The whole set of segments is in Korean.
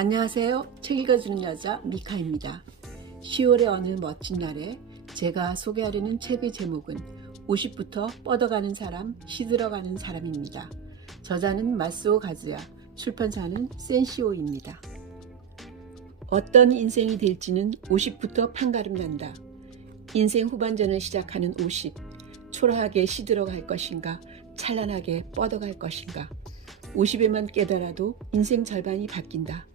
안녕하세요. 책 읽어주는 여자 미카입니다. 10월의 어느 멋진 날에 제가 소개하려는 책의 제목은 50부터 뻗어가는 사람, 시들어가는 사람입니다. 저자는 마스오 가즈야, 출판사는 센시오입니다. 어떤 인생이 될지는 50부터 판가름난다. 인생 후반전을 시작하는 50, 초라하게 시들어갈 것인가, 찬란하게 뻗어갈 것인가. 50에만 깨달아도 인생 절반이 바뀐다.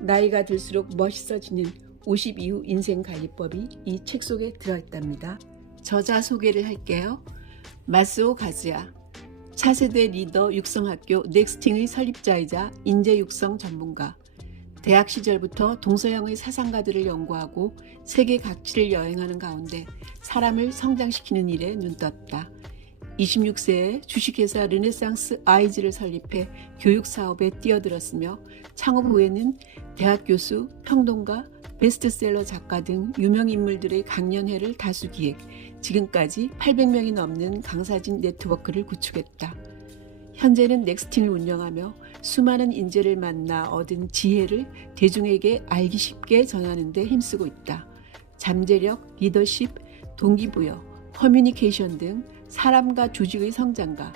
나이가 들수록 멋있어지는 50 이후 인생 관리법이 이 책 속에 들어있답니다. 저자 소개를 할게요. 마스오 가즈야, 차세대 리더 육성학교 넥스팅의 설립자이자 인재 육성 전문가. 대학 시절부터 동서양의 사상가들을 연구하고 세계 각지를 여행하는 가운데 사람을 성장시키는 일에 눈떴다. 26세에 주식회사 르네상스 아이즈를 설립해 교육사업에 뛰어들었으며 창업 후에는 대학 교수, 평론가, 베스트셀러 작가 등 유명 인물들의 강연회를 다수 기획, 지금까지 800명이 넘는 강사진 네트워크를 구축했다. 현재는 넥스팅을 운영하며 수많은 인재를 만나 얻은 지혜를 대중에게 알기 쉽게 전하는 데 힘쓰고 있다. 잠재력, 리더십, 동기부여, 커뮤니케이션 등 사람과 조직의 성장과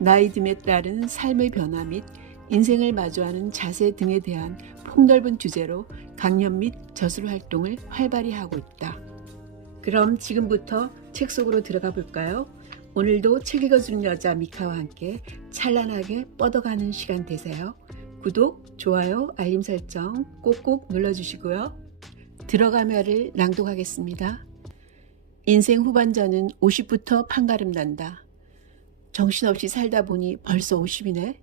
나이듦에 따른 삶의 변화 및 인생을 마주하는 자세 등에 대한 폭넓은 주제로 강연 및 저술 활동을 활발히 하고 있다. 그럼 지금부터 책 속으로 들어가 볼까요? 오늘도 책 읽어주는 여자 미카와 함께 찬란하게 뻗어가는 시간 되세요. 구독, 좋아요, 알림 설정 꼭꼭 눌러주시고요. 들어가며를 낭독하겠습니다. 인생 후반전은 50부터 판가름난다. 정신없이 살다 보니 벌써 50이네.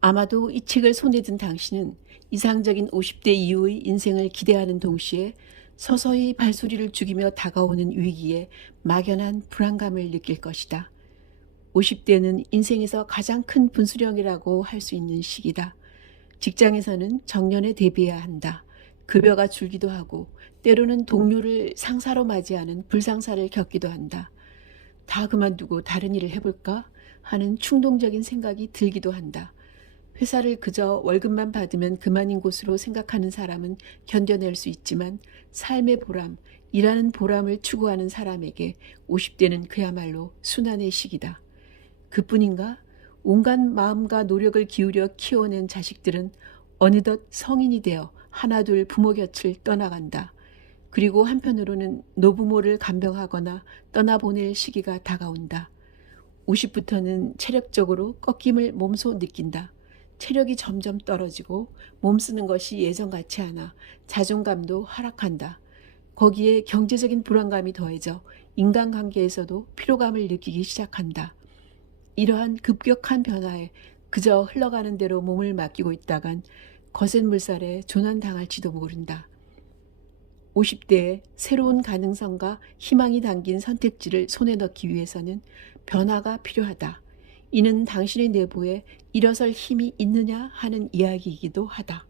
아마도 이 책을 손에 든 당신은 이상적인 50대 이후의 인생을 기대하는 동시에 서서히 발소리를 죽이며 다가오는 위기에 막연한 불안감을 느낄 것이다. 50대는 인생에서 가장 큰 분수령이라고 할 수 있는 시기다. 직장에서는 정년에 대비해야 한다. 급여가 줄기도 하고 때로는 동료를 상사로 맞이하는 불상사를 겪기도 한다. 다 그만두고 다른 일을 해볼까 하는 충동적인 생각이 들기도 한다. 회사를 그저 월급만 받으면 그만인 곳으로 생각하는 사람은 견뎌낼 수 있지만 삶의 보람, 일하는 보람을 추구하는 사람에게 50대는 그야말로 순환의 시기다. 그뿐인가? 온갖 마음과 노력을 기울여 키워낸 자식들은 어느덧 성인이 되어 하나둘 부모 곁을 떠나간다. 그리고 한편으로는 노부모를 간병하거나 떠나보낼 시기가 다가온다. 50부터는 체력적으로 꺾임을 몸소 느낀다. 체력이 점점 떨어지고 몸 쓰는 것이 예전 같지 않아 자존감도 하락한다. 거기에 경제적인 불안감이 더해져 인간관계에서도 피로감을 느끼기 시작한다. 이러한 급격한 변화에 그저 흘러가는 대로 몸을 맡기고 있다간 거센 물살에 조난당할지도 모른다. 50대에 새로운 가능성과 희망이 담긴 선택지를 손에 넣기 위해서는 변화가 필요하다. 이는 당신의 내부에 일어설 힘이 있느냐 하는 이야기이기도 하다.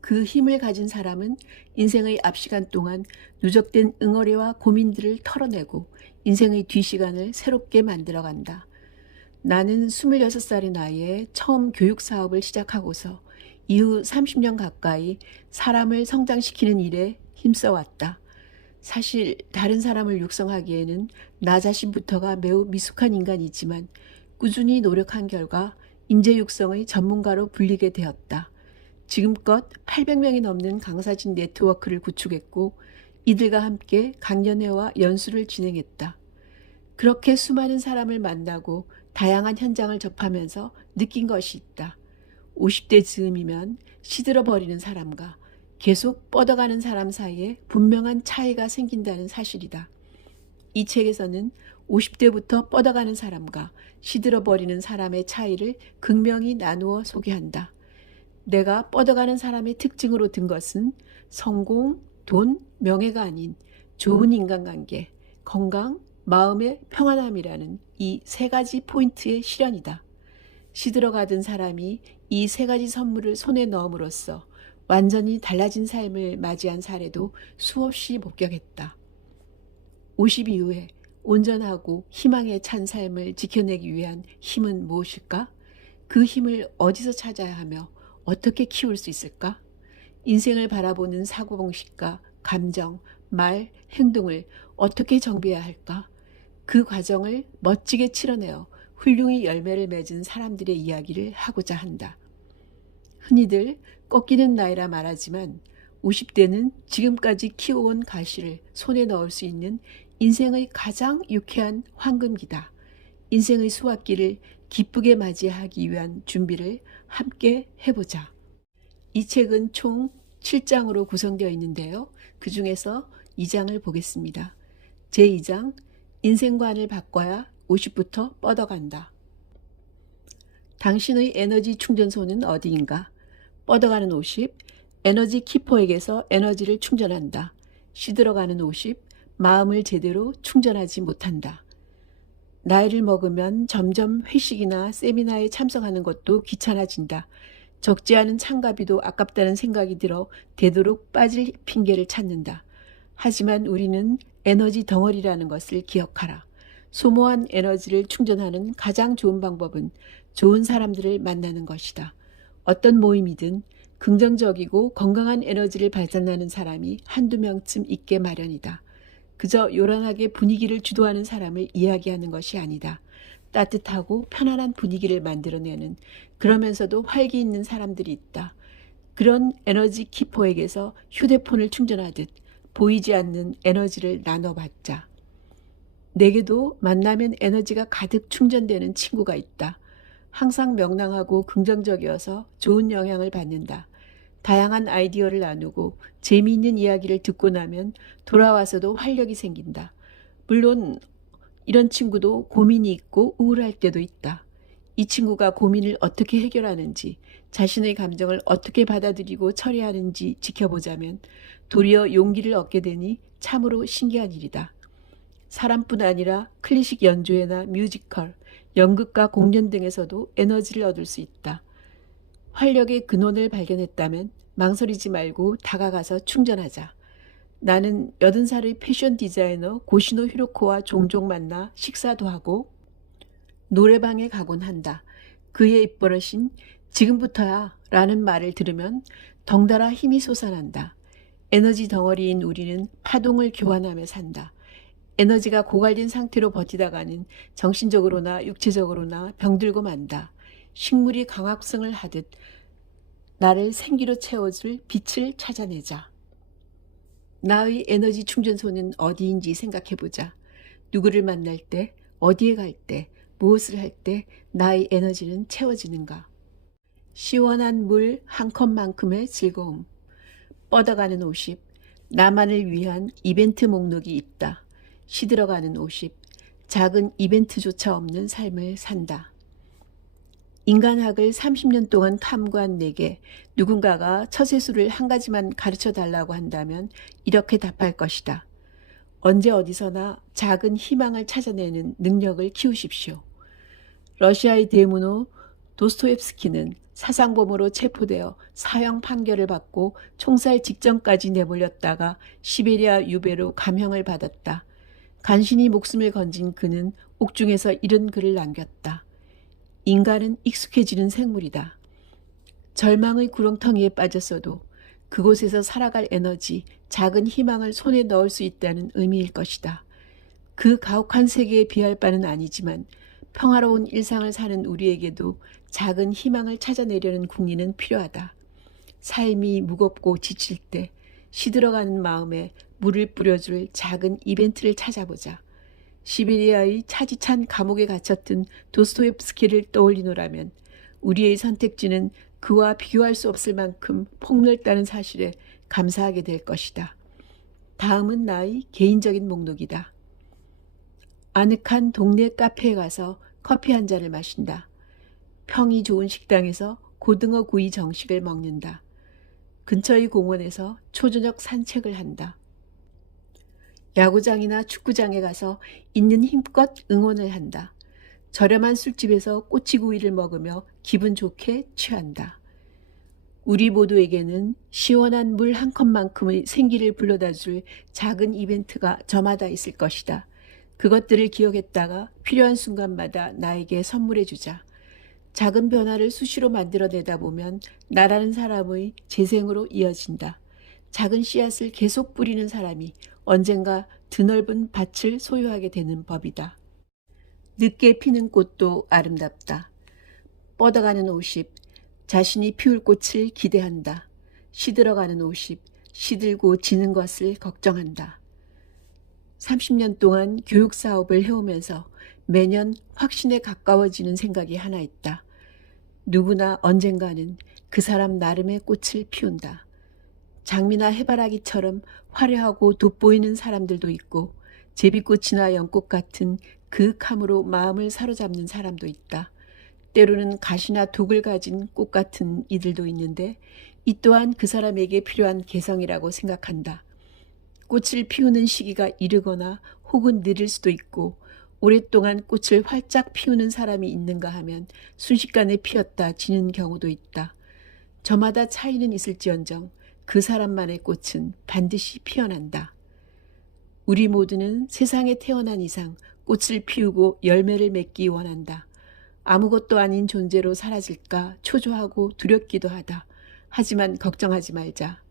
그 힘을 가진 사람은 인생의 앞시간 동안 누적된 응어리와 고민들을 털어내고 인생의 뒷시간을 새롭게 만들어간다. 나는 26살의 나이에 처음 교육사업을 시작하고서 이후 30년 가까이 사람을 성장시키는 일에 힘써왔다. 사실 다른 사람을 육성하기에는 나 자신부터가 매우 미숙한 인간이지만 꾸준히 노력한 결과 인재 육성의 전문가로 불리게 되었다. 지금껏 800명이 넘는 강사진 네트워크를 구축했고 이들과 함께 강연회와 연수를 진행했다. 그렇게 수많은 사람을 만나고 다양한 현장을 접하면서 느낀 것이 있다. 50대 즈음이면 시들어버리는 사람과 계속 뻗어가는 사람 사이에 분명한 차이가 생긴다는 사실이다. 이 책에서는 50대부터 뻗어가는 사람과 시들어버리는 사람의 차이를 극명히 나누어 소개한다. 내가 뻗어가는 사람의 특징으로 든 것은 성공, 돈, 명예가 아닌 좋은 인간관계, 건강, 마음의 평안함이라는 이 세 가지 포인트의 실현이다. 시들어가던 사람이 이 세 가지 선물을 손에 넣음으로써 완전히 달라진 삶을 맞이한 사례도 수없이 목격했다. 50 이후에 온전하고 희망에 찬 삶을 지켜내기 위한 힘은 무엇일까? 그 힘을 어디서 찾아야 하며 어떻게 키울 수 있을까? 인생을 바라보는 사고방식과 감정, 말, 행동을 어떻게 정비해야 할까? 그 과정을 멋지게 치러내어 훌륭히 열매를 맺은 사람들의 이야기를 하고자 한다. 흔히들 꺾이는 나이라 말하지만 50대는 지금까지 키워온 가시를 손에 넣을 수 있는 인생의 가장 유쾌한 황금기다. 인생의 수확기를 기쁘게 맞이하기 위한 준비를 함께 해보자. 이 책은 총 7장으로 구성되어 있는데요. 그 중에서 2장을 보겠습니다. 제2장, 인생관을 바꿔야 50부터 뻗어간다. 당신의 에너지 충전소는 어디인가? 뻗어가는 50, 에너지 키퍼에게서 에너지를 충전한다. 시들어가는 50, 마음을 제대로 충전하지 못한다. 나이를 먹으면 점점 회식이나 세미나에 참석하는 것도 귀찮아진다. 적지 않은 참가비도 아깝다는 생각이 들어 되도록 빠질 핑계를 찾는다. 하지만 우리는 에너지 덩어리라는 것을 기억하라. 소모한 에너지를 충전하는 가장 좋은 방법은 좋은 사람들을 만나는 것이다. 어떤 모임이든 긍정적이고 건강한 에너지를 발산하는 사람이 한두 명쯤 있게 마련이다. 그저 요란하게 분위기를 주도하는 사람을 이야기하는 것이 아니다. 따뜻하고 편안한 분위기를 만들어내는, 그러면서도 활기 있는 사람들이 있다. 그런 에너지 키퍼에게서 휴대폰을 충전하듯 보이지 않는 에너지를 나눠받자. 내게도 만나면 에너지가 가득 충전되는 친구가 있다. 항상 명랑하고 긍정적이어서 좋은 영향을 받는다. 다양한 아이디어를 나누고 재미있는 이야기를 듣고 나면 돌아와서도 활력이 생긴다. 물론 이런 친구도 고민이 있고 우울할 때도 있다. 이 친구가 고민을 어떻게 해결하는지, 자신의 감정을 어떻게 받아들이고 처리하는지 지켜보자면 도리어 용기를 얻게 되니 참으로 신기한 일이다. 사람뿐 아니라 클래식 연주회나 뮤지컬, 연극과 공연 등에서도 에너지를 얻을 수 있다. 활력의 근원을 발견했다면 망설이지 말고 다가가서 충전하자. 나는 80살의 패션 디자이너 고시노 히로코와 종종 만나 식사도 하고 노래방에 가곤 한다. 그의 입버릇인 지금부터야 라는 말을 들으면 덩달아 힘이 솟아난다. 에너지 덩어리인 우리는 파동을 교환하며 산다. 에너지가 고갈된 상태로 버티다가는 정신적으로나 육체적으로나 병들고 만다. 식물이 강합성을 하듯 나를 생기로 채워줄 빛을 찾아내자. 나의 에너지 충전소는 어디인지 생각해보자. 누구를 만날 때, 어디에 갈 때, 무엇을 할 때 나의 에너지는 채워지는가. 시원한 물 한 컵만큼의 즐거움. 뻗어가는 50, 나만을 위한 이벤트 목록이 있다. 시들어가는 50, 작은 이벤트조차 없는 삶을 산다. 인간학을 30년 동안 탐구한 내게 누군가가 처세술을 한 가지만 가르쳐 달라고 한다면 이렇게 답할 것이다. 언제 어디서나 작은 희망을 찾아내는 능력을 키우십시오. 러시아의 대문호 도스토옙스키는 사상범으로 체포되어 사형 판결을 받고 총살 직전까지 내몰렸다가 시베리아 유배로 감형을 받았다. 간신히 목숨을 건진 그는 옥중에서 이런 글을 남겼다. 인간은 익숙해지는 생물이다. 절망의 구렁텅이에 빠졌어도 그곳에서 살아갈 에너지, 작은 희망을 손에 넣을 수 있다는 의미일 것이다. 그 가혹한 세계에 비할 바는 아니지만 평화로운 일상을 사는 우리에게도 작은 희망을 찾아내려는 국리는 필요하다. 삶이 무겁고 지칠 때 시들어가는 마음에 물을 뿌려줄 작은 이벤트를 찾아보자. 시베리아의 차디찬 감옥에 갇혔던 도스토옙스키를 떠올리노라면 우리의 선택지는 그와 비교할 수 없을 만큼 폭넓다는 사실에 감사하게 될 것이다. 다음은 나의 개인적인 목록이다. 아늑한 동네 카페에 가서 커피 한 잔을 마신다. 평이 좋은 식당에서 고등어 구이 정식을 먹는다. 근처의 공원에서 초저녁 산책을 한다. 야구장이나 축구장에 가서 있는 힘껏 응원을 한다. 저렴한 술집에서 꼬치구이를 먹으며 기분 좋게 취한다. 우리 모두에게는 시원한 물 한 컵만큼의 생기를 불러다줄 작은 이벤트가 저마다 있을 것이다. 그것들을 기억했다가 필요한 순간마다 나에게 선물해주자. 작은 변화를 수시로 만들어내다 보면 나라는 사람의 재생으로 이어진다. 작은 씨앗을 계속 뿌리는 사람이 언젠가 드넓은 밭을 소유하게 되는 법이다. 늦게 피는 꽃도 아름답다. 뻗어가는 오십, 자신이 피울 꽃을 기대한다. 시들어가는 오십, 시들고 지는 것을 걱정한다. 30년 동안 교육 사업을 해오면서 매년 확신에 가까워지는 생각이 하나 있다. 누구나 언젠가는 그 사람 나름의 꽃을 피운다. 장미나 해바라기처럼 화려하고 돋보이는 사람들도 있고 제비꽃이나 연꽃 같은 그윽함으로 마음을 사로잡는 사람도 있다. 때로는 가시나 독을 가진 꽃 같은 이들도 있는데 이 또한 그 사람에게 필요한 개성이라고 생각한다. 꽃을 피우는 시기가 이르거나 혹은 느릴 수도 있고 오랫동안 꽃을 활짝 피우는 사람이 있는가 하면 순식간에 피었다 지는 경우도 있다. 저마다 차이는 있을지언정 그 사람만의 꽃은 반드시 피어난다. 우리 모두는 세상에 태어난 이상 꽃을 피우고 열매를 맺기 원한다. 아무것도 아닌 존재로 사라질까 초조하고 두렵기도 하다. 하지만 걱정하지 말자.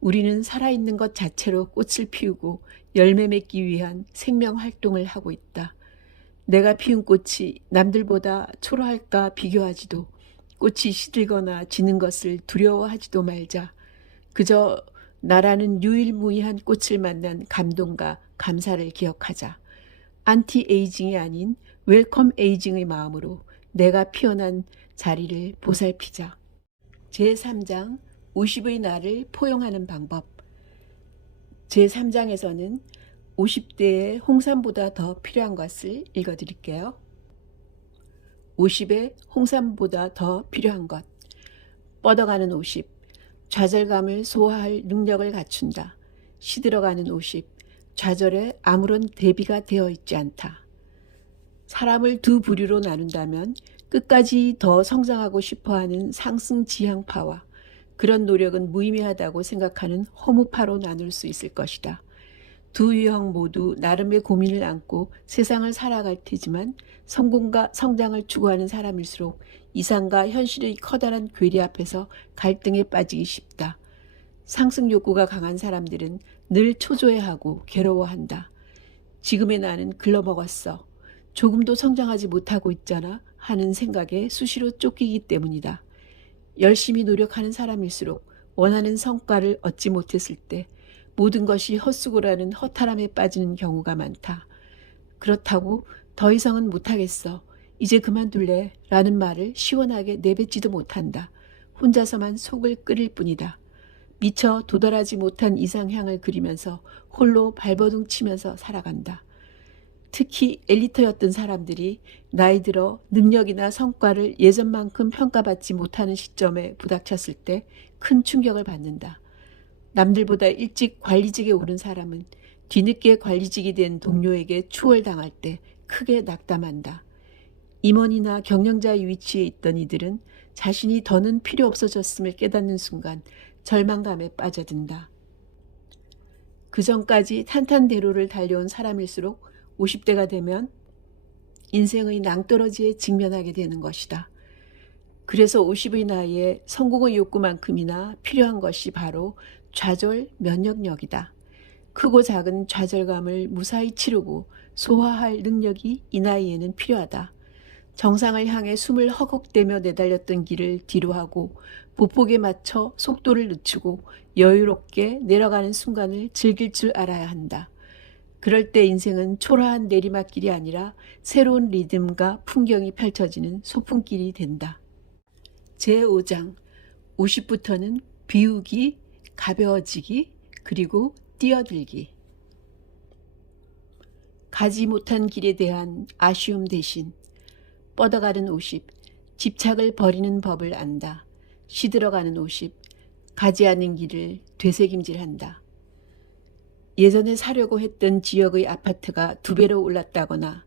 우리는 살아있는 것 자체로 꽃을 피우고 열매 맺기 위한 생명 활동을 하고 있다. 내가 피운 꽃이 남들보다 초라할까 비교하지도, 꽃이 시들거나 지는 것을 두려워하지도 말자. 그저 나라는 유일무이한 꽃을 만난 감동과 감사를 기억하자. 안티에이징이 아닌 웰컴 에이징의 마음으로 내가 피어난 자리를 보살피자. 제3장 50의 나를 포용하는 방법. 제3장에서는 50대에 홍삼보다 더 필요한 것을 읽어드릴게요. 50에 홍삼보다 더 필요한 것. 뻗어가는 50. 좌절감을 소화할 능력을 갖춘다. 시들어가는 50. 좌절에 아무런 대비가 되어 있지 않다. 사람을 두 부류로 나눈다면 끝까지 더 성장하고 싶어하는 상승지향파와 그런 노력은 무의미하다고 생각하는 허무파로 나눌 수 있을 것이다. 두 유형 모두 나름의 고민을 안고 세상을 살아갈 테지만 성공과 성장을 추구하는 사람일수록 이상과 현실의 커다란 괴리 앞에서 갈등에 빠지기 쉽다. 상승 욕구가 강한 사람들은 늘 초조해하고 괴로워한다. 지금의 나는 글러먹었어. 조금도 성장하지 못하고 있잖아 하는 생각에 수시로 쫓기기 때문이다. 열심히 노력하는 사람일수록 원하는 성과를 얻지 못했을 때 모든 것이 헛수고라는 허탈함에 빠지는 경우가 많다. 그렇다고 더 이상은 못하겠어. 이제 그만둘래 라는 말을 시원하게 내뱉지도 못한다. 혼자서만 속을 끓일 뿐이다. 미처 도달하지 못한 이상향을 그리면서 홀로 발버둥 치면서 살아간다. 특히 엘리트였던 사람들이 나이 들어 능력이나 성과를 예전만큼 평가받지 못하는 시점에 부닥쳤을 때 큰 충격을 받는다. 남들보다 일찍 관리직에 오른 사람은 뒤늦게 관리직이 된 동료에게 추월당할 때 크게 낙담한다. 임원이나 경영자의 위치에 있던 이들은 자신이 더는 필요 없어졌음을 깨닫는 순간 절망감에 빠져든다. 그 전까지 탄탄대로를 달려온 사람일수록 50대가 되면 인생의 낭떠러지에 직면하게 되는 것이다. 그래서 50의 나이에 성공의 욕구만큼이나 필요한 것이 바로 좌절 면역력이다. 크고 작은 좌절감을 무사히 치르고 소화할 능력이 이 나이에는 필요하다. 정상을 향해 숨을 허걱대며 내달렸던 길을 뒤로하고 보폭에 맞춰 속도를 늦추고 여유롭게 내려가는 순간을 즐길 줄 알아야 한다. 그럴 때 인생은 초라한 내리막길이 아니라 새로운 리듬과 풍경이 펼쳐지는 소풍길이 된다. 제5장 50부터는 비우기, 가벼워지기, 그리고 뛰어들기. 가지 못한 길에 대한 아쉬움 대신 뻗어가는 50, 집착을 버리는 법을 안다. 시들어가는 50, 가지 않은 길을 되새김질한다. 예전에 사려고 했던 지역의 아파트가 2배로 올랐다거나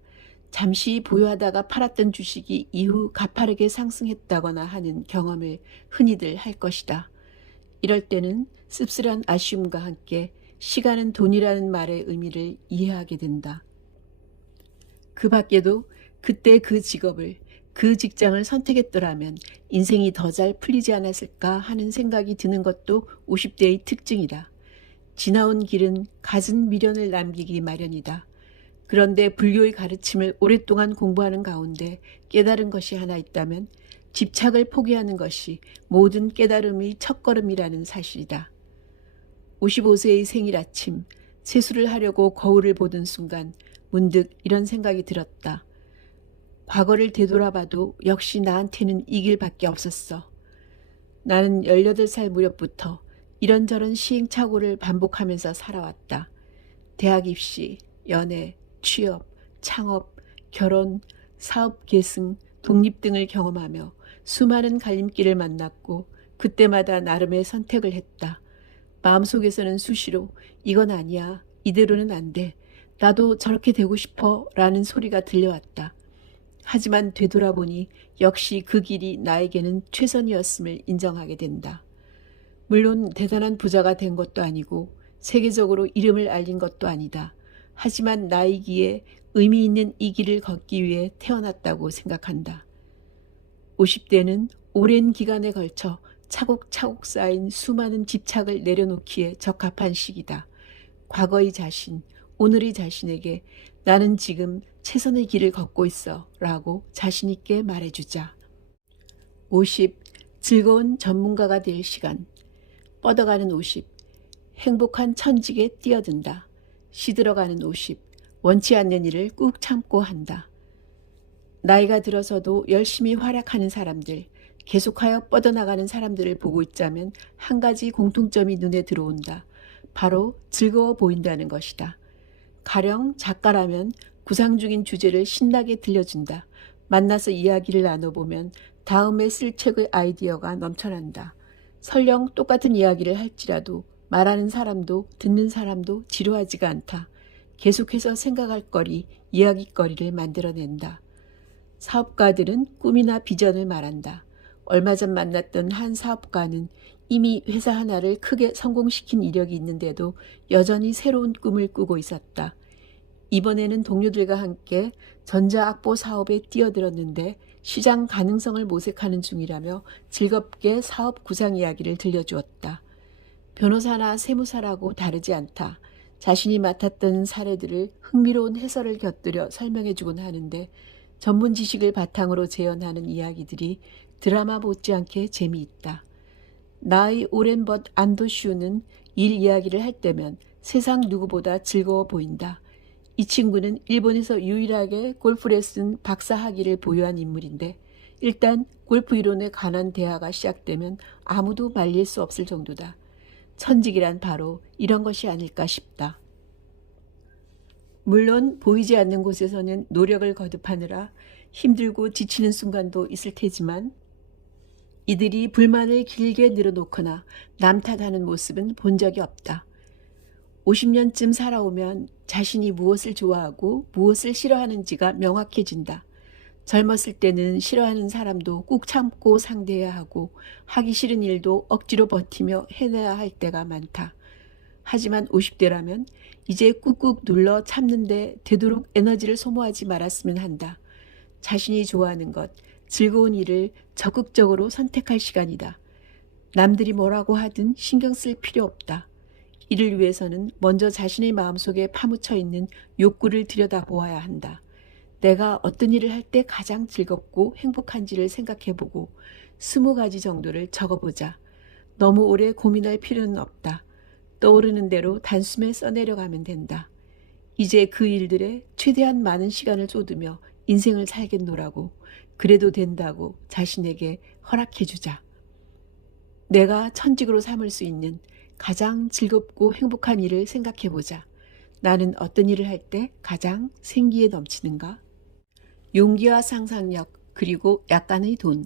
잠시 보유하다가 팔았던 주식이 이후 가파르게 상승했다거나 하는 경험을 흔히들 할 것이다. 이럴 때는 씁쓸한 아쉬움과 함께 시간은 돈이라는 말의 의미를 이해하게 된다. 그 밖에도 그때 그 직업을, 그 직장을 선택했더라면 인생이 더 잘 풀리지 않았을까 하는 생각이 드는 것도 50대의 특징이다. 지나온 길은 갖은 미련을 남기기 마련이다. 그런데 불교의 가르침을 오랫동안 공부하는 가운데 깨달은 것이 하나 있다면 집착을 포기하는 것이 모든 깨달음의 첫걸음이라는 사실이다. 55세의 생일 아침, 세수를 하려고 거울을 보던 순간 문득 이런 생각이 들었다. 과거를 되돌아봐도 역시 나한테는 이 길밖에 없었어. 나는 18살 무렵부터 이런저런 시행착오를 반복하면서 살아왔다. 대학 입시, 연애, 취업, 창업, 결혼, 사업 계승, 독립 등을 경험하며 수많은 갈림길을 만났고 그때마다 나름의 선택을 했다. 마음속에서는 수시로 이건 아니야, 이대로는 안 돼, 나도 저렇게 되고 싶어 라는 소리가 들려왔다. 하지만 되돌아보니 역시 그 길이 나에게는 최선이었음을 인정하게 된다. 물론 대단한 부자가 된 것도 아니고 세계적으로 이름을 알린 것도 아니다. 하지만 나이기에 의미 있는 이 길을 걷기 위해 태어났다고 생각한다. 50대는 오랜 기간에 걸쳐 차곡차곡 쌓인 수많은 집착을 내려놓기에 적합한 시기다. 과거의 자신, 오늘의 자신에게 나는 지금 최선의 길을 걷고 있어 라고 자신있게 말해주자. 50. 즐거운 전문가가 될 시간. 뻗어가는 50. 행복한 천직에 뛰어든다. 시들어가는 50. 원치 않는 일을 꾹 참고 한다. 나이가 들어서도 열심히 활약하는 사람들, 계속하여 뻗어나가는 사람들을 보고 있자면 한 가지 공통점이 눈에 들어온다. 바로 즐거워 보인다는 것이다. 가령 작가라면 구상 중인 주제를 신나게 들려준다. 만나서 이야기를 나눠보면 다음에 쓸 책의 아이디어가 넘쳐난다. 설령 똑같은 이야기를 할지라도 말하는 사람도 듣는 사람도 지루하지가 않다. 계속해서 생각할 거리, 이야기거리를 만들어낸다. 사업가들은 꿈이나 비전을 말한다. 얼마 전 만났던 한 사업가는 이미 회사 하나를 크게 성공시킨 이력이 있는데도 여전히 새로운 꿈을 꾸고 있었다. 이번에는 동료들과 함께 전자악보 사업에 뛰어들었는데 시장 가능성을 모색하는 중이라며 즐겁게 사업 구상 이야기를 들려주었다. 변호사나 세무사라고 다르지 않다. 자신이 맡았던 사례들을 흥미로운 해설을 곁들여 설명해주곤 하는데 전문 지식을 바탕으로 재현하는 이야기들이 드라마 못지않게 재미있다. 나의 오랜 벗 안도슈는 일 이야기를 할 때면 세상 누구보다 즐거워 보인다. 이 친구는 일본에서 유일하게 골프 레슨 박사 학위를 보유한 인물인데 일단 골프 이론에 관한 대화가 시작되면 아무도 말릴 수 없을 정도다. 천직이란 바로 이런 것이 아닐까 싶다. 물론 보이지 않는 곳에서는 노력을 거듭하느라 힘들고 지치는 순간도 있을 테지만 이들이 불만을 길게 늘어놓거나 남 탓하는 모습은 본 적이 없다. 50년쯤 살아오면 자신이 무엇을 좋아하고 무엇을 싫어하는지가 명확해진다. 젊었을 때는 싫어하는 사람도 꾹 참고 상대해야 하고 하기 싫은 일도 억지로 버티며 해내야 할 때가 많다. 하지만 50대라면 이제 꾹꾹 눌러 참는데 되도록 에너지를 소모하지 말았으면 한다. 자신이 좋아하는 것, 즐거운 일을 적극적으로 선택할 시간이다. 남들이 뭐라고 하든 신경 쓸 필요 없다. 이를 위해서는 먼저 자신의 마음속에 파묻혀 있는 욕구를 들여다보아야 한다. 내가 어떤 일을 할 때 가장 즐겁고 행복한지를 생각해보고 20가지 정도를 적어보자. 너무 오래 고민할 필요는 없다. 떠오르는 대로 단숨에 써내려가면 된다. 이제 그 일들에 최대한 많은 시간을 쏟으며 인생을 살겠노라고, 그래도 된다고 자신에게 허락해주자. 내가 천직으로 삼을 수 있는 가장 즐겁고 행복한 일을 생각해보자. 나는 어떤 일을 할 때 가장 생기에 넘치는가? 용기와 상상력, 그리고 약간의 돈.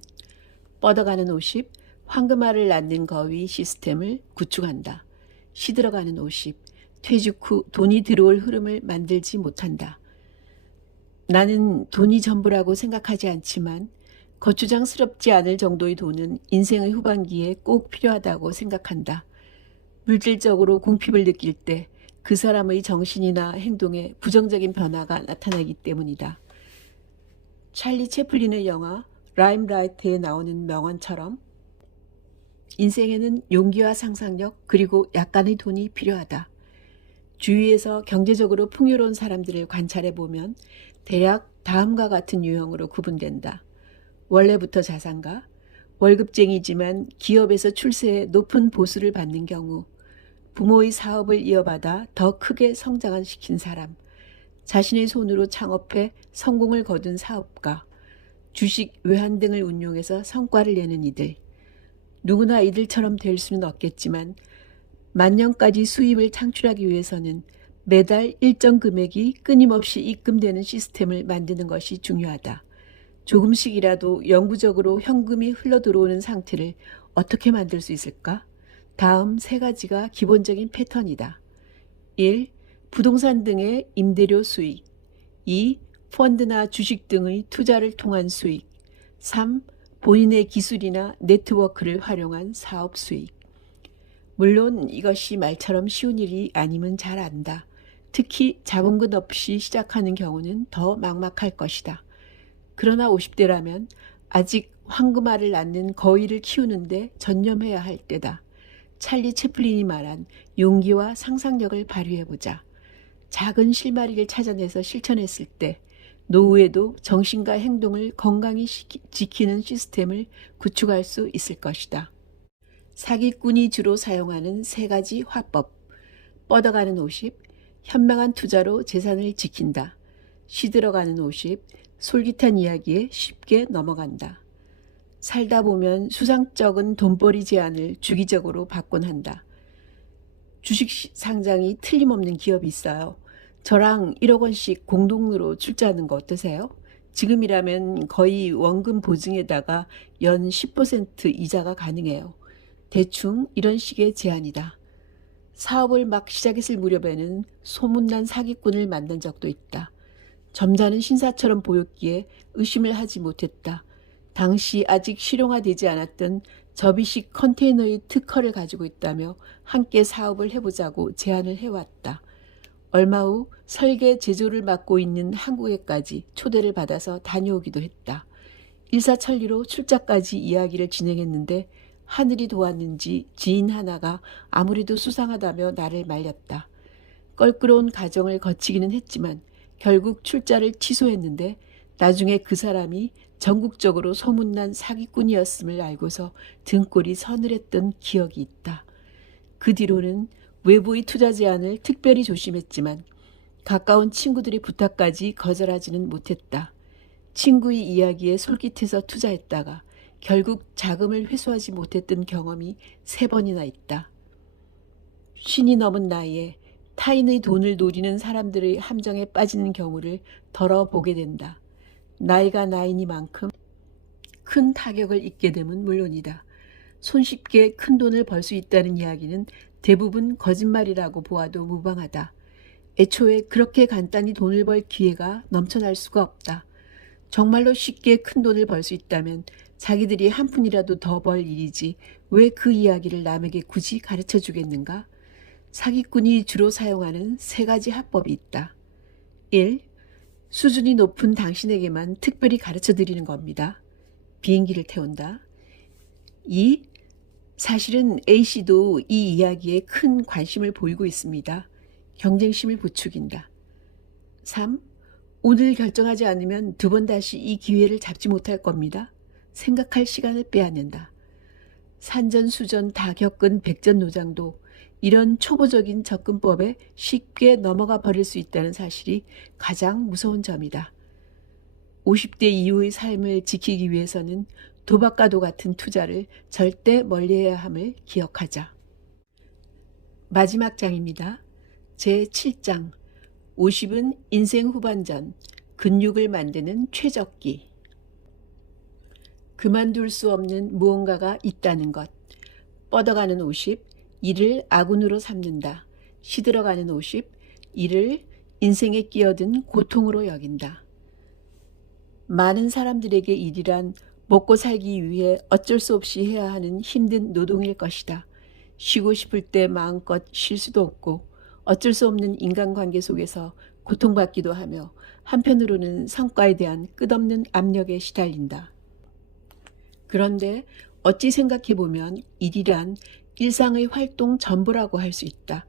뻗어가는 50, 황금알을 낳는 거위 시스템을 구축한다. 시들어가는 50, 퇴직 후 돈이 들어올 흐름을 만들지 못한다. 나는 돈이 전부라고 생각하지 않지만 거추장스럽지 않을 정도의 돈은 인생의 후반기에 꼭 필요하다고 생각한다. 물질적으로 궁핍을 느낄 때 그 사람의 정신이나 행동에 부정적인 변화가 나타나기 때문이다. 찰리 채플린의 영화 라임라이트에 나오는 명언처럼 인생에는 용기와 상상력 그리고 약간의 돈이 필요하다. 주위에서 경제적으로 풍요로운 사람들을 관찰해 보면 대략 다음과 같은 유형으로 구분된다. 원래부터 자산가, 월급쟁이지만 기업에서 출세해 높은 보수를 받는 경우, 부모의 사업을 이어받아 더 크게 성장시킨 사람, 자신의 손으로 창업해 성공을 거둔 사업가, 주식, 외환 등을 운용해서 성과를 내는 이들. 누구나 이들처럼 될 수는 없겠지만 만년까지 수입을 창출하기 위해서는 매달 일정 금액이 끊임없이 입금되는 시스템을 만드는 것이 중요하다. 조금씩이라도 영구적으로 현금이 흘러들어오는 상태를 어떻게 만들 수 있을까? 다음 세 가지가 기본적인 패턴이다. 1. 부동산 등의 임대료 수익. 2. 펀드나 주식 등의 투자를 통한 수익. 3. 본인의 기술이나 네트워크를 활용한 사업 수익. 물론 이것이 말처럼 쉬운 일이 아니면 잘 안다. 특히 자본금 없이 시작하는 경우는 더 막막할 것이다. 그러나 50대라면 아직 황금알을 낳는 거위를 키우는데 전념해야 할 때다. 찰리 채플린이 말한 용기와 상상력을 발휘해보자. 작은 실마리를 찾아내서 실천했을 때 노후에도 정신과 행동을 건강히 지키는 시스템을 구축할 수 있을 것이다. 사기꾼이 주로 사용하는 세 가지 화법. 뻗어가는 50, 현명한 투자로 재산을 지킨다. 시들어가는 50, 솔깃한 이야기에 쉽게 넘어간다. 살다 보면 수상쩍은 돈벌이 제안을 주기적으로 받곤 한다. 주식 상장이 틀림없는 기업이 있어요. 저랑 1억 원씩 공동으로 출자하는 거 어떠세요? 지금이라면 거의 원금 보증에다가 연 10% 이자가 가능해요. 대충 이런 식의 제안이다. 사업을 막 시작했을 무렵에는 소문난 사기꾼을 만난 적도 있다. 점잖은 신사처럼 보였기에 의심을 하지 못했다. 당시 아직 실용화되지 않았던 접이식 컨테이너의 특허를 가지고 있다며 함께 사업을 해보자고 제안을 해왔다. 얼마 후 설계 제조를 맡고 있는 한국에까지 초대를 받아서 다녀오기도 했다. 일사천리로 출자까지 이야기를 진행했는데 하늘이 도왔는지 지인 하나가 아무래도 수상하다며 나를 말렸다. 껄끄러운 과정을 거치기는 했지만 결국 출자를 취소했는데 나중에 그 사람이 전국적으로 소문난 사기꾼이었음을 알고서 등골이 서늘했던 기억이 있다. 그 뒤로는 외부의 투자 제안을 특별히 조심했지만 가까운 친구들의 부탁까지 거절하지는 못했다. 친구의 이야기에 솔깃해서 투자했다가 결국 자금을 회수하지 못했던 경험이 3번이나 있다. 쉰이 넘은 나이에 타인의 돈을 노리는 사람들의 함정에 빠지는 경우를 덜어보게 된다. 나이가 나이니만큼 큰 타격을 입게 되면 물론이다. 손쉽게 큰 돈을 벌 수 있다는 이야기는 대부분 거짓말이라고 보아도 무방하다. 애초에 그렇게 간단히 돈을 벌 기회가 넘쳐날 수가 없다. 정말로 쉽게 큰 돈을 벌 수 있다면 자기들이 한 푼이라도 더 벌 일이지 왜 그 이야기를 남에게 굳이 가르쳐 주겠는가? 사기꾼이 주로 사용하는 3가지 화법이 있다. 1. 수준이 높은 당신에게만 특별히 가르쳐 드리는 겁니다. 비행기를 태운다. 2. 사실은 A씨도 이 이야기에 큰 관심을 보이고 있습니다. 경쟁심을 부추긴다. 3. 오늘 결정하지 않으면 2번 다시 이 기회를 잡지 못할 겁니다. 생각할 시간을 빼앗는다. 산전수전 다 겪은 백전노장도 이런 초보적인 접근법에 쉽게 넘어가 버릴 수 있다는 사실이 가장 무서운 점이다. 50대 이후의 삶을 지키기 위해서는 도박과도 같은 투자를 절대 멀리해야 함을 기억하자. 마지막 장입니다. 제7장 50은 인생 후반전, 근육을 만드는 최적기. 그만둘 수 없는 무언가가 있다는 것. 뻗어가는 50, 이를 아군으로 삼는다. 시들어가는 50, 이를 인생에 끼어든 고통으로 여긴다. 많은 사람들에게 일이란 먹고 살기 위해 어쩔 수 없이 해야 하는 힘든 노동일 것이다. 쉬고 싶을 때 마음껏 쉴 수도 없고 어쩔 수 없는 인간관계 속에서 고통받기도 하며 한편으로는 성과에 대한 끝없는 압력에 시달린다. 그런데 어찌 생각해보면 일이란 일상의 활동 전부라고 할 수 있다.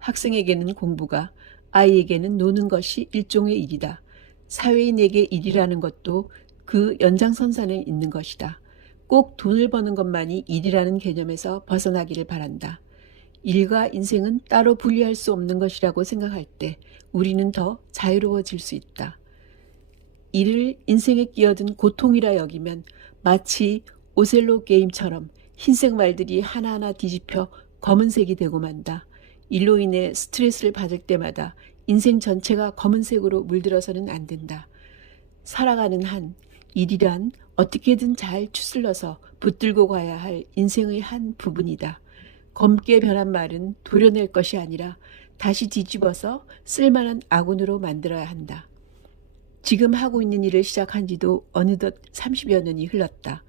학생에게는 공부가, 아이에게는 노는 것이 일종의 일이다. 사회인에게 일이라는 것도 그 연장선상에 있는 것이다. 꼭 돈을 버는 것만이 일이라는 개념에서 벗어나기를 바란다. 일과 인생은 따로 분리할 수 없는 것이라고 생각할 때 우리는 더 자유로워질 수 있다. 일을 인생에 끼어든 고통이라 여기면 마치 오셀로 게임처럼 흰색 말들이 하나하나 뒤집혀 검은색이 되고 만다. 일로 인해 스트레스를 받을 때마다 인생 전체가 검은색으로 물들어서는 안 된다. 살아가는 한 일이란 어떻게든 잘 추슬러서 붙들고 가야 할 인생의 한 부분이다. 검게 변한 말은 도려낼 것이 아니라 다시 뒤집어서 쓸만한 아군으로 만들어야 한다. 지금 하고 있는 일을 시작한 지도 어느덧 30여 년이 흘렀다.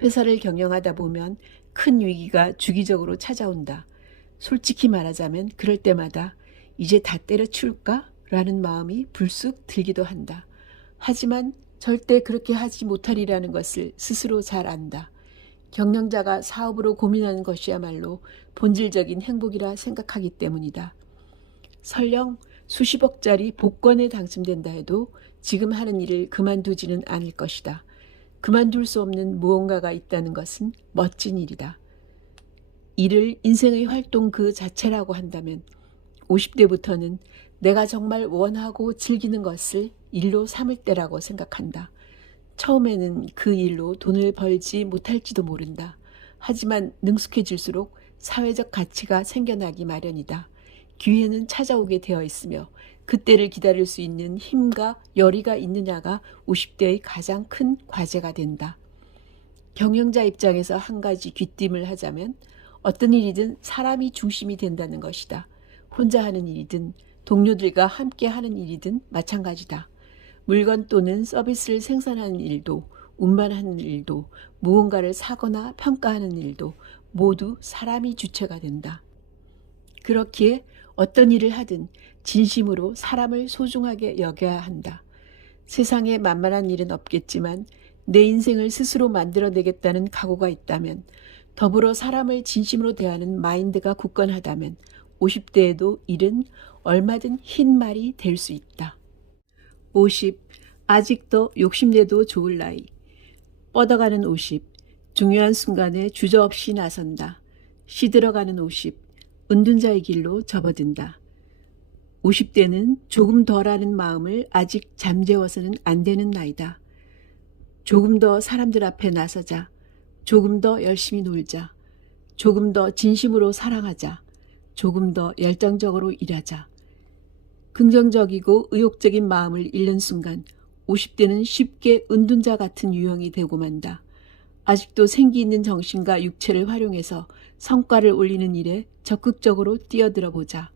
회사를 경영하다 보면 큰 위기가 주기적으로 찾아온다. 솔직히 말하자면 그럴 때마다 이제 다 때려치울까? 라는 마음이 불쑥 들기도 한다. 하지만 절대 그렇게 하지 못하리라는 것을 스스로 잘 안다. 경영자가 사업으로 고민하는 것이야말로 본질적인 행복이라 생각하기 때문이다. 설령 수십억짜리 복권에 당첨된다 해도 지금 하는 일을 그만두지는 않을 것이다. 그만둘 수 없는 무언가가 있다는 것은 멋진 일이다. 일을 인생의 활동 그 자체라고 한다면 50대부터는 내가 정말 원하고 즐기는 것을 일로 삼을 때라고 생각한다. 처음에는 그 일로 돈을 벌지 못할지도 모른다. 하지만 능숙해질수록 사회적 가치가 생겨나기 마련이다. 기회는 찾아오게 되어 있으며 그때를 기다릴 수 있는 힘과 열의가 있느냐가 50대의 가장 큰 과제가 된다. 경영자 입장에서 한 가지 귀띔을 하자면 어떤 일이든 사람이 중심이 된다는 것이다. 혼자 하는 일이든 동료들과 함께 하는 일이든 마찬가지다. 물건 또는 서비스를 생산하는 일도, 운반하는 일도, 무언가를 사거나 평가하는 일도 모두 사람이 주체가 된다. 그렇기에 어떤 일을 하든 진심으로 사람을 소중하게 여겨야 한다. 세상에 만만한 일은 없겠지만 내 인생을 스스로 만들어내겠다는 각오가 있다면, 더불어 사람을 진심으로 대하는 마인드가 굳건하다면 50대에도 일은 얼마든 흰 말이 될 수 있다. 50. 아직도 욕심내도 좋을 나이. 뻗어가는 50. 중요한 순간에 주저없이 나선다. 시들어가는 50. 은둔자의 길로 접어든다. 50대는 조금 덜하는 마음을 아직 잠재워서는 안 되는 나이다. 조금 더 사람들 앞에 나서자. 조금 더 열심히 놀자. 조금 더 진심으로 사랑하자. 조금 더 열정적으로 일하자. 긍정적이고 의욕적인 마음을 잃는 순간 50대는 쉽게 은둔자 같은 유형이 되고 만다. 아직도 생기 있는 정신과 육체를 활용해서 성과를 올리는 일에 적극적으로 뛰어들어 보자.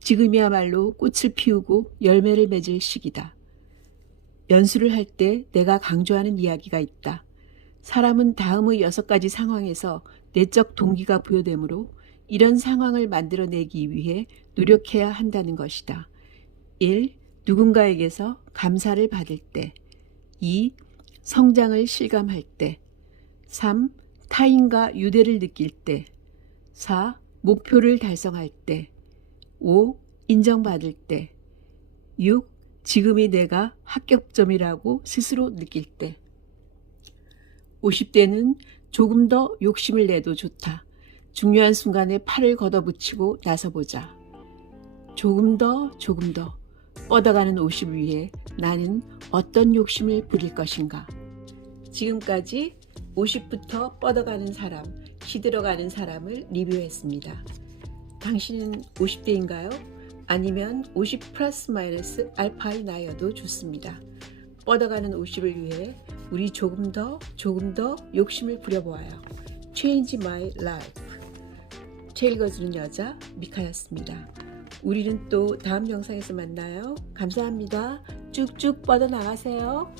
지금이야말로 꽃을 피우고 열매를 맺을 시기다. 연수를 할 때 내가 강조하는 이야기가 있다. 사람은 다음의 6가지 상황에서 내적 동기가 부여되므로 이런 상황을 만들어내기 위해 노력해야 한다는 것이다. 1. 누군가에게서 감사를 받을 때. 2. 성장을 실감할 때. 3. 타인과 유대를 느낄 때. 4. 목표를 달성할 때. 5. 인정받을 때. 6. 지금이 내가 합격점이라고 스스로 느낄 때. 50대는 조금 더 욕심을 내도 좋다. 중요한 순간에 팔을 걷어붙이고 나서보자. 조금 더 뻗어가는 50을 위해 나는 어떤 욕심을 부릴 것인가. 지금까지 50부터 뻗어가는 사람, 시들어가는 사람을 리뷰했습니다. 당신은 50대인가요? 아니면 50 플러스 마이너스 알파의 나이여도 좋습니다. 뻗어가는 50을 위해 우리 조금 더 욕심을 부려보아요. Change my life. 책 읽어주는 여자 미카였습니다. 우리는 또 다음 영상에서 만나요. 감사합니다. 쭉쭉 뻗어나가세요.